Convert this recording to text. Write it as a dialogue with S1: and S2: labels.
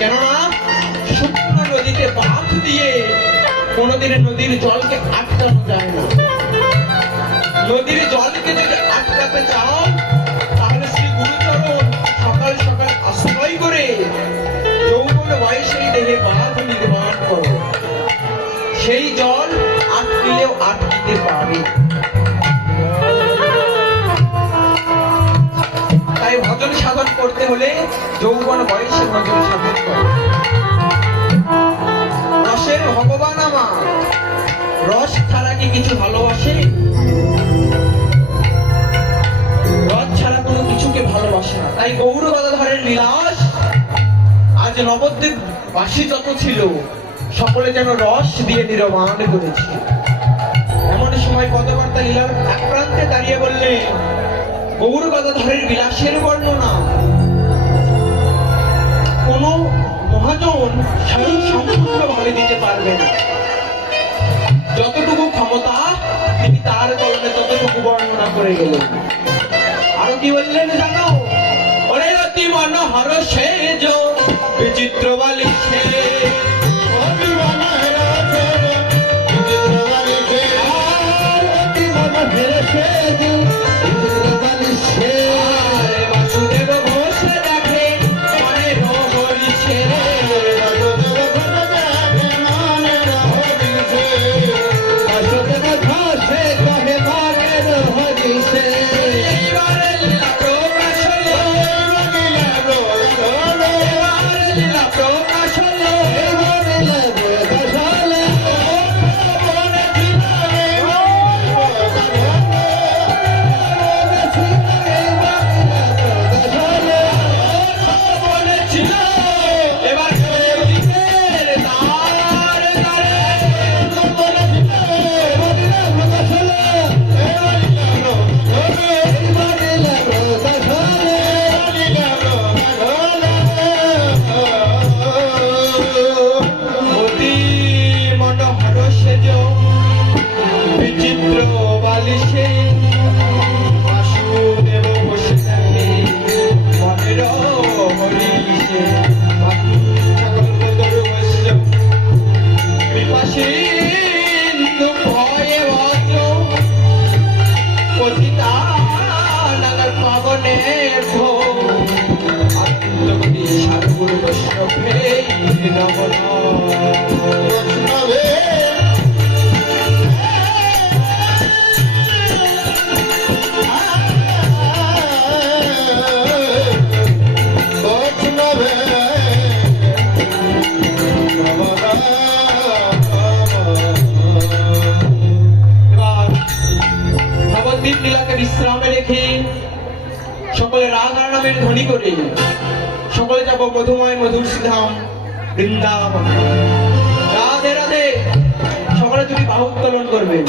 S1: কেননা শুকনো নদীতে বাঁধ দিয়ে কোনোদিন নদীর জলকে আটকানো যায় না। নদীর জলকে যদি আটকাতে চাও, তাহলে শ্রী গুরুচরণ সকাল সকাল আশ্রয় করে যৌবন বয়সেই দেহে বাঁধ নির্মাণ করো। সেই জল আটকিলেও আটকিতে পারে হলে যৌবন বয়সে করো রসের ভগবান আমার, রস ছাড়া কি কিছু ভালোবাসে? রস ছাড়া কোনো কিছুকে ভালোবাসে না। তাই লীলাস আজ নবদ্বীপ বাসী যত ছিল, সকলে যেন রস দিয়ে নির্মাণ করেছে। এমন সময় পদকর্তা লীলার এক প্রান্তে দাঁড়িয়ে বললে গৌর গদাধরের বিলাসের বর্ণনা। মহাজন স্বয়ং সম্পূর্ণ ভাবে দিতে পারবে না। যতটুকু ক্ষমতা তিনি তার কলমে ততটুকু বর্ণনা করে গেলেন। আরও কি বললেন জানো? ওরে অতি মনোহর সেজ, বালিশে বাসুদেব বসে থাকে। বিশ্রামে রেখে সকলে রাধার নামের ধ্বনি করে, সকলে যাব মধুময় মধুর ধাম বৃন্দাবন। রাধে রাধে, সকলে তুমি বাহু উত্তোলন করবেন